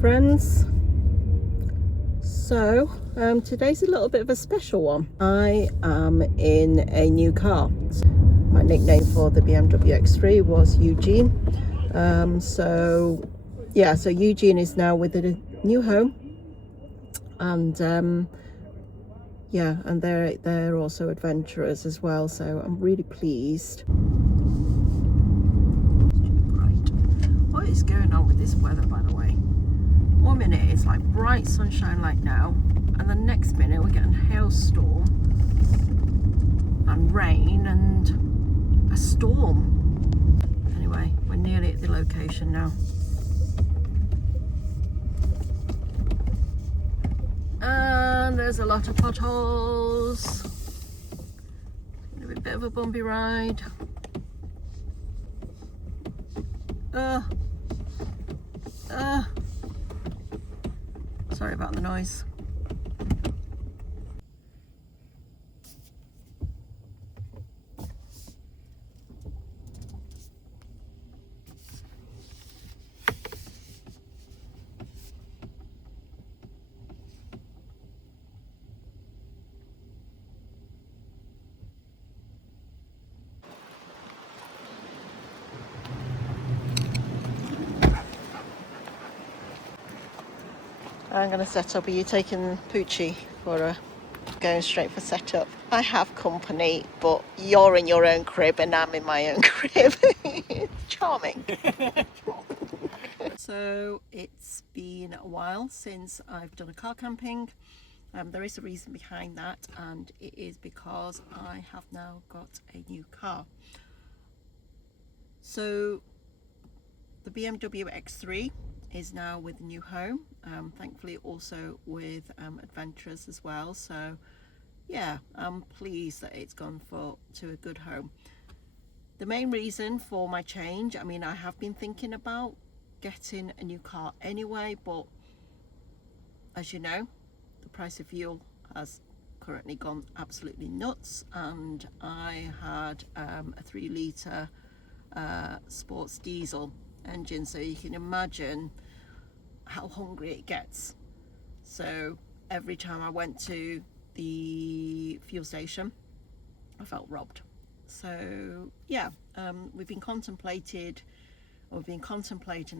friends. So today's a little bit of a special one. I am in a new car. My nickname for the BMW X3 was Eugene. So Eugene is now with a new home, and and they're also adventurers as well, so I'm really pleased. What is going on with this weather, by the way? One minute it's like bright sunshine like now, and the next minute we're getting hailstorm and rain and a storm. Anyway, we're nearly at the location now. And there's a lot of potholes. It's gonna be a bit of a bumpy ride. Sorry about the noise. I'm going to set up. Are you taking Poochie for going straight for setup? I have company, but you're in your own crib and I'm in my own crib. Charming. So it's been a while since I've done a car camping. There is a reason behind that, and it is because I have now got a new car. So the BMW X3 is now with a new home, thankfully also with adventurers as well. So yeah, I'm pleased that it's gone to a good home. The main reason for my change, I mean, I have been thinking about getting a new car anyway, but as you know, the price of fuel has currently gone absolutely nuts, and I had a 3-litre sports diesel engine, so you can imagine how hungry it gets. So every time I went to the fuel station, I felt robbed. So yeah, we've been contemplating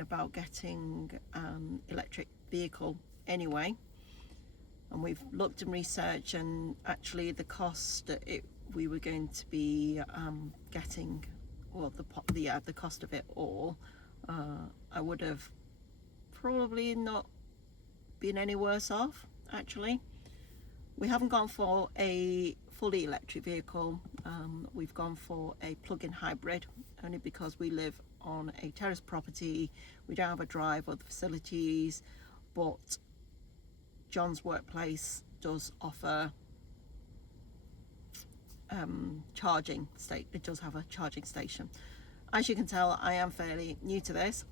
about getting an electric vehicle anyway, and we've looked and researched, and actually the cost that we were going to be getting, well, the cost of it all, I would have probably not been any worse off. Actually, we haven't gone for a fully electric vehicle. We've gone for a plug-in hybrid, only because we live on a terrace property. We don't have a drive or the facilities, but John's workplace does offer charging state. It does have a charging station. As you can tell, I am fairly new to this.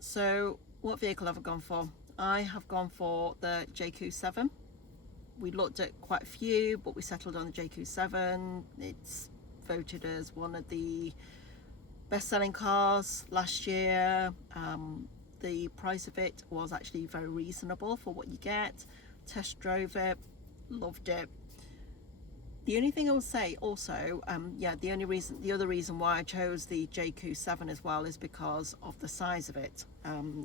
So what vehicle have I gone for? I have gone for the Jaecoo 7. We looked at quite a few, but we settled on the Jaecoo 7. It's voted as one of the best-selling cars last year. The price of it was actually very reasonable for what you get. Test drove it, loved it. The only thing I will say also, the other reason why I chose the Jaecoo 7 as well is because of the size of it.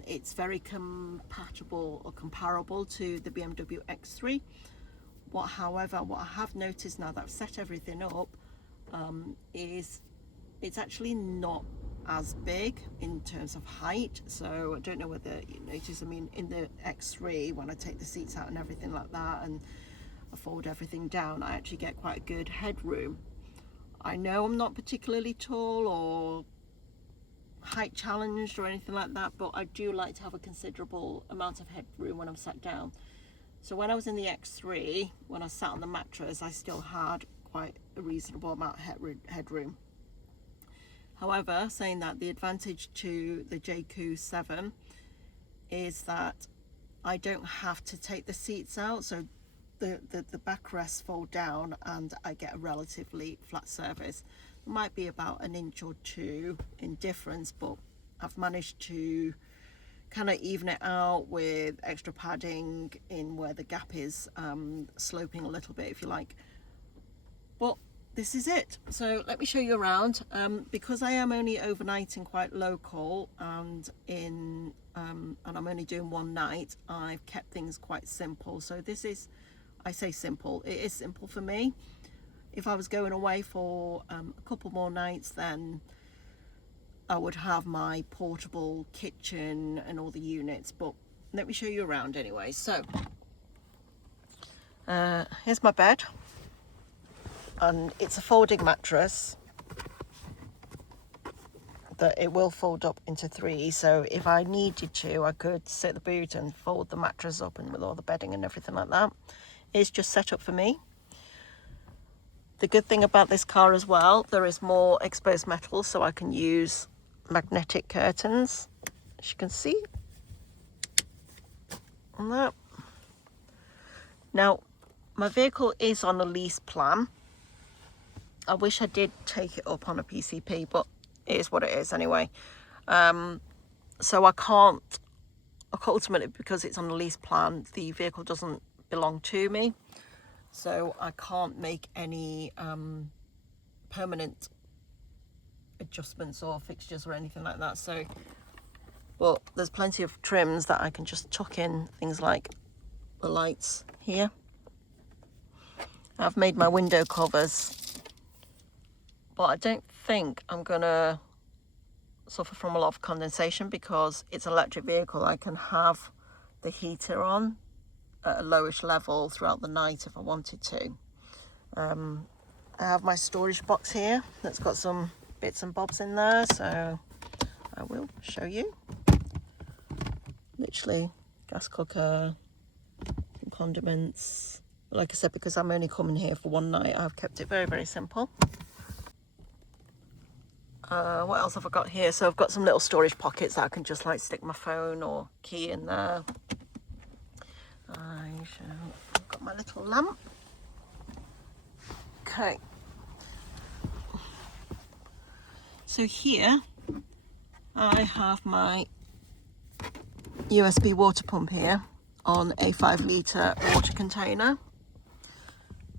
It's very compatible or comparable to the BMW X3. However, what I have noticed now that I've set everything up, is it's actually not as big in terms of height. So I don't know whether you notice, I mean, in the X3, when I take the seats out and everything like that, and I fold everything down, I actually get quite a good headroom. I know I'm not particularly tall or height challenged or anything like that, but I do like to have a considerable amount of headroom when I'm sat down. So when I was in the X3, when I sat on the mattress, I still had quite a reasonable amount of headroom. However, saying that, the advantage to the Jaecoo 7 is that I don't have to take the seats out, so the backrests fold down and I get a relatively flat surface. It might be about an inch or two in difference, but I've managed to kind of even it out with extra padding in where the gap is sloping a little bit, if you like. But this is it. So let me show you around. Because I am only overnighting quite local and in and I'm only doing one night, I've kept things quite simple. So this is, I say simple, it is simple for me. If I was going away for a couple more nights, then I would have my portable kitchen and all the units, but let me show you around anyway. So here's my bed, and it's a folding mattress that it will fold up into 3, so if I needed to, I could sit the boot and fold the mattress up, and with all the bedding and everything like that. It's just set up for me. The good thing about this car as well, there is more exposed metal, so I can use magnetic curtains, as you can see on that. Now, my vehicle is on a lease plan. I wish I did take it up on a PCP, but it is what it is anyway. So I can't ultimately, because it's on a lease plan, the vehicle doesn't belong to me, so I can't make any permanent adjustments or fixtures or anything like that. So, but there's plenty of trims that I can just tuck in, things like the lights here. I've made my window covers, but I don't think I'm gonna suffer from a lot of condensation because it's an electric vehicle. I can have the heater on at a lowish level throughout the night if I wanted to. I have my storage box here that's got some bits and bobs in there, so I will show you. Literally gas cooker, some condiments. Like I said, because I'm only coming here for one night, I've kept it very, very simple. What else have I got here? So I've got some little storage pockets that I can just like stick my phone or key in there. I've got my little lamp. Okay. So here I have my USB water pump here on a 5-litre water container,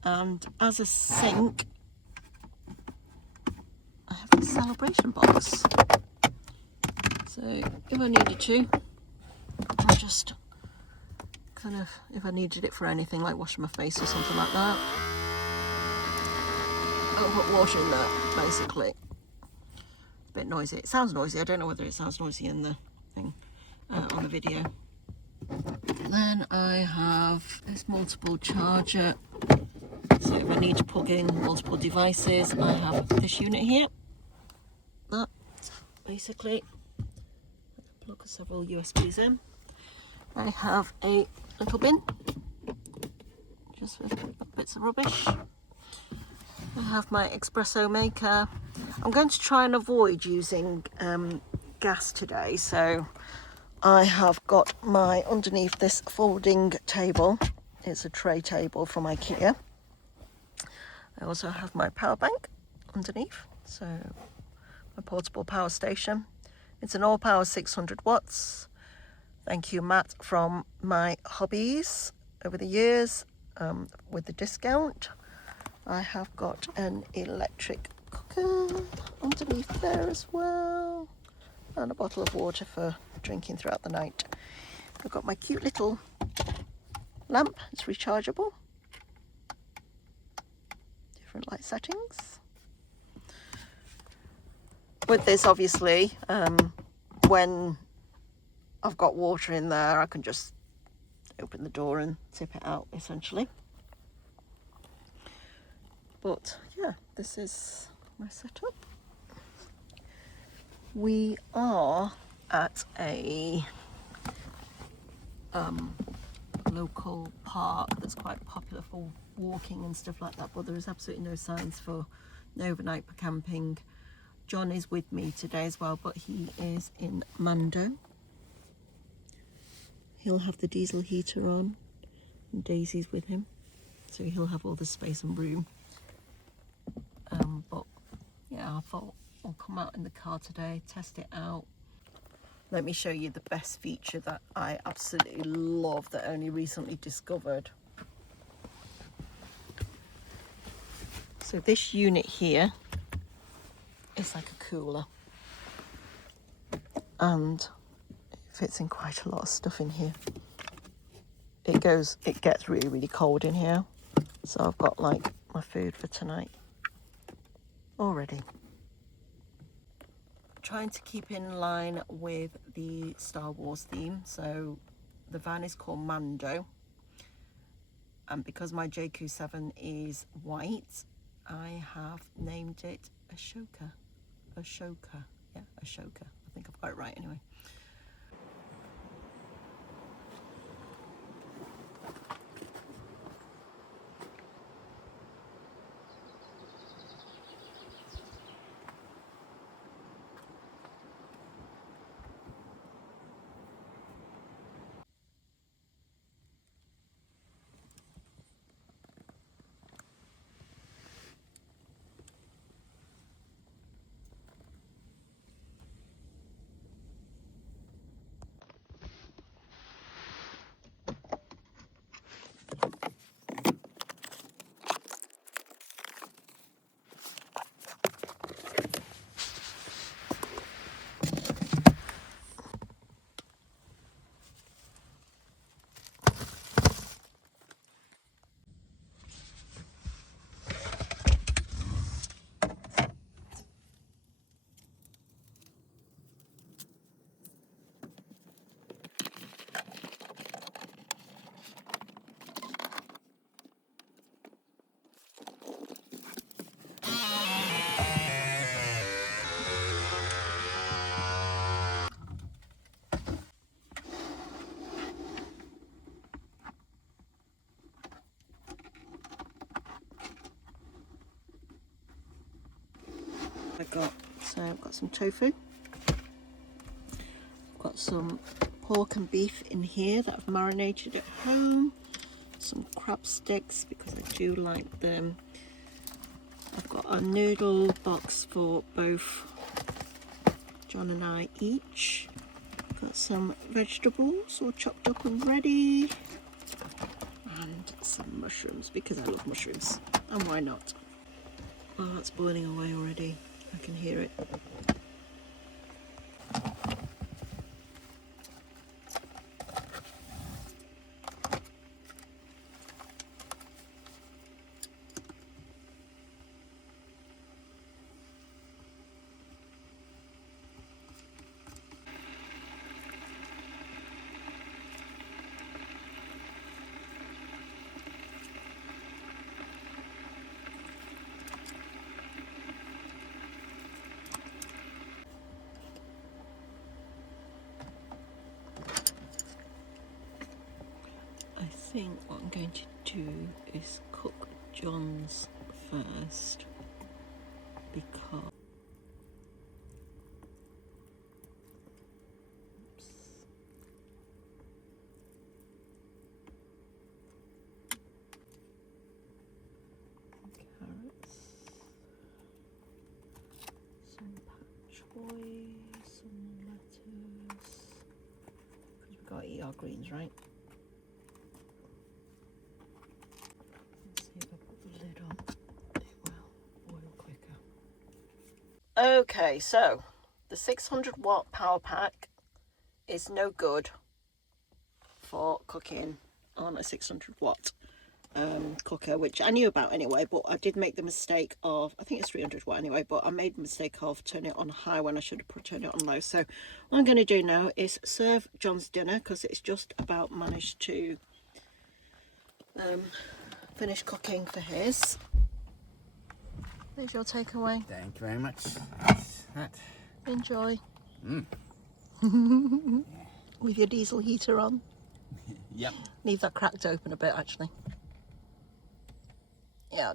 and as a sink I have a celebration box. So if I needed to, I'll just kind of, if I needed it for anything like washing my face or something like that, I'll put water in there basically. A bit noisy. It sounds noisy. I don't know whether it sounds noisy in the thing on the video. Then I have this multiple charger. So if I need to plug in multiple devices, I have this unit here. That basically, I can plug several USBs in. I have a little bin just with bits of rubbish. I have my espresso maker. I'm going to try and avoid using gas today, so I have got my, underneath this folding table, it's a tray table from Ikea. I also have my power bank underneath, so my portable power station. It's an all power 600 watts. Thank you, Matt, from my hobbies over the years with the discount. I have got an electric cooker underneath there as well, and a bottle of water for drinking throughout the night. I've got my cute little lamp, it's rechargeable. Different light settings. With this, obviously, when I've got water in there, I can just open the door and tip it out, essentially. But yeah, this is my setup. We are at a local park that's quite popular for walking and stuff like that, but there is absolutely no signs for overnight camping. John is with me today as well, but he is in Mando. He'll have the diesel heater on and Daisy's with him, so he'll have all the space and room. But yeah, I thought I'll come out in the car today, test it out. Let me show you the best feature that I absolutely love that I only recently discovered. So this unit here is like a cooler, and it fits in quite a lot of stuff in here. It gets really, really cold in here. So I've got like my food for tonight already. Trying to keep in line with the Star Wars theme. So the van is called Mando. And because my Jaecoo 7 is white, I have named it Ashoka. Ashoka. Yeah, Ashoka. I think I've got it right anyway. I've got some tofu. I've got some pork and beef in here that I've marinated at home. Some crab sticks because I do like them. I've got a noodle box for both John and I each. Got some vegetables all chopped up and ready. And some mushrooms because I love mushrooms. And why not? Oh, that's boiling away already. I can hear it. I think what I'm going to do is cook John's first because carrots, some patchouli, some lettuce, because we've got to eat our greens, right? Okay, so the 600-watt power pack is no good for cooking on a 600-watt cooker, which I knew about anyway, but I did make the mistake of, I think it's 300-watt anyway, but I made the mistake of turning it on high when I should have turned it on low. So what I'm going to do now is serve John's dinner because it's just about managed to finish cooking for his. There's your takeaway. Thank you very much. That. Enjoy. Mm. With your diesel heater on. Yep. Leave that cracked open a bit, actually. Yeah.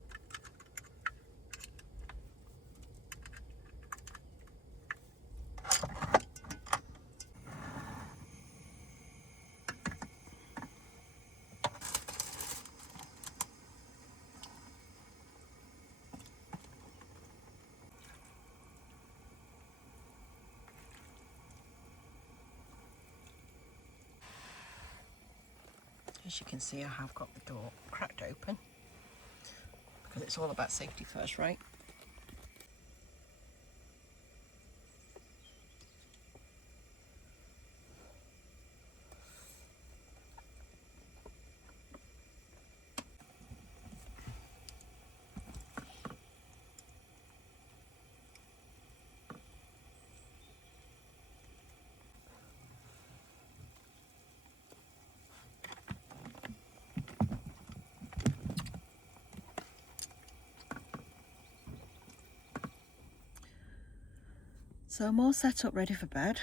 As you can see, I have got the door cracked open because it's all about safety first, right? So I'm all set up ready for bed.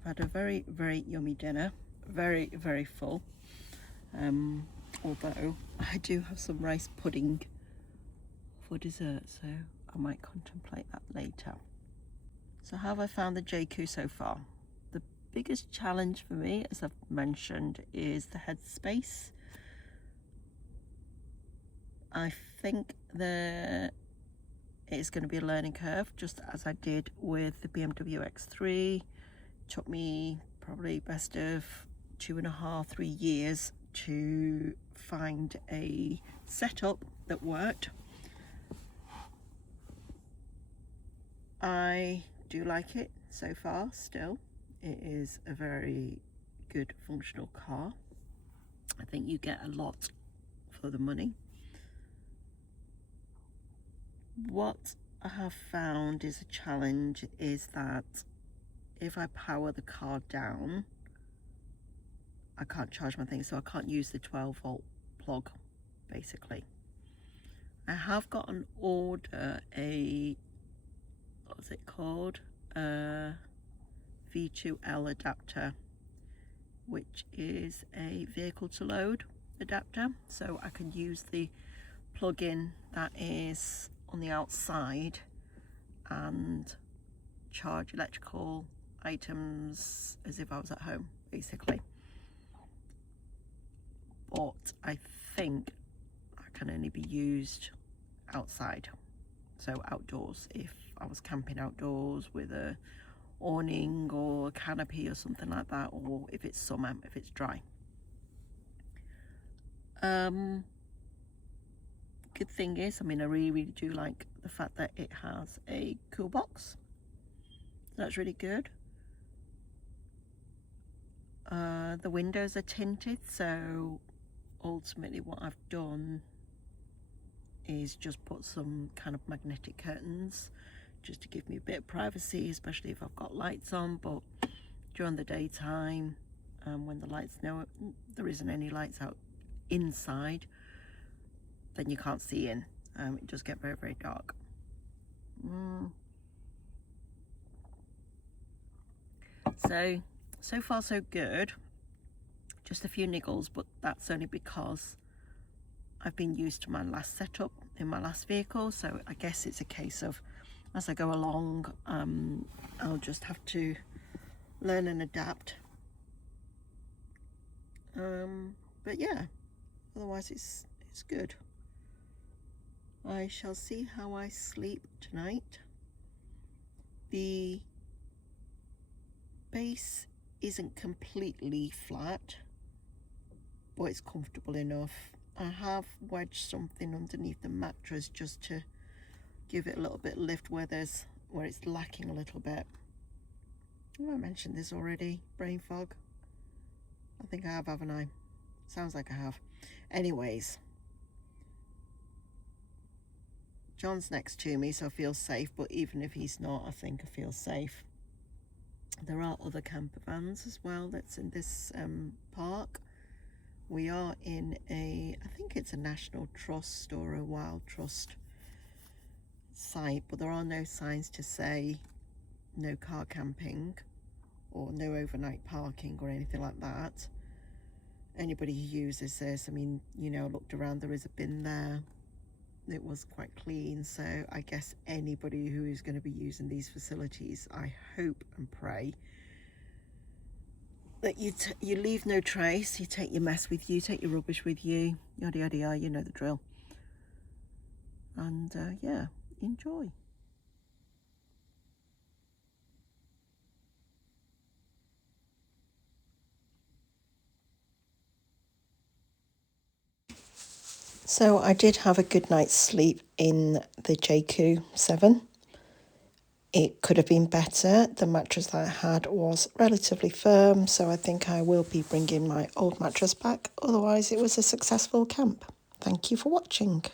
I've had a very, very yummy dinner, very, very full. Although I do have some rice pudding for dessert, so I might contemplate that later. So how have I found the Jaecoo so far? The biggest challenge for me, as I've mentioned, is the headspace. I think it's going to be a learning curve, just as I did with the BMW X3. Took me probably best of 2.5, 3 years to find a setup that worked. I do like it so far still. It is a very good functional car. I think you get a lot for the money. What I have found is a challenge is that if I power the car down, I can't charge my thing, so I can't use the 12-volt plug, basically. I have got an order, what's it called? V2L adapter, which is a vehicle to load adapter, so I can use the plug-in that is on the outside and charge electrical items as if I was at home, basically. But I think that can only be used outside, so outdoors. If I was camping outdoors with a awning or a canopy or something like that, or if it's summer, if it's dry. Good thing is, I mean, I really do like the fact that it has a cool box. That's really good. The windows are tinted, so ultimately what I've done is just put some kind of magnetic curtains just to give me a bit of privacy, especially if I've got lights on. But during the daytime, when there isn't any lights out inside, then you can't see in. It does get very, very dark. So far so good. Just a few niggles, but that's only because I've been used to my last setup in my last vehicle, so I guess it's a case of as I go along, I'll just have to learn and adapt. But yeah, otherwise it's good. I shall see how I sleep tonight. The base isn't completely flat, but it's comfortable enough. I have wedged something underneath the mattress just to give it a little bit of lift where it's lacking a little bit. Have I mentioned this already? Brain fog? I think I have, haven't I? Sounds like I have. Anyways, John's next to me, so I feel safe, but even if he's not, I think I feel safe. There are other camper vans as well that's in this park. We are in I think it's a National Trust or a Wild Trust site, but there are no signs to say no car camping or no overnight parking or anything like that. Anybody who uses this, I mean, you know, looked around, there is a bin there. It was quite clean, so I guess anybody who is going to be using these facilities, I hope and pray that you leave no trace, you take your mess with you, take your rubbish with you, yada yada yada, you know the drill. And yeah, enjoy. So I did have a good night's sleep in the Jaecoo 7. It could have been better. The mattress that I had was relatively firm, so I think I will be bringing my old mattress back. Otherwise, it was a successful camp. Thank you for watching.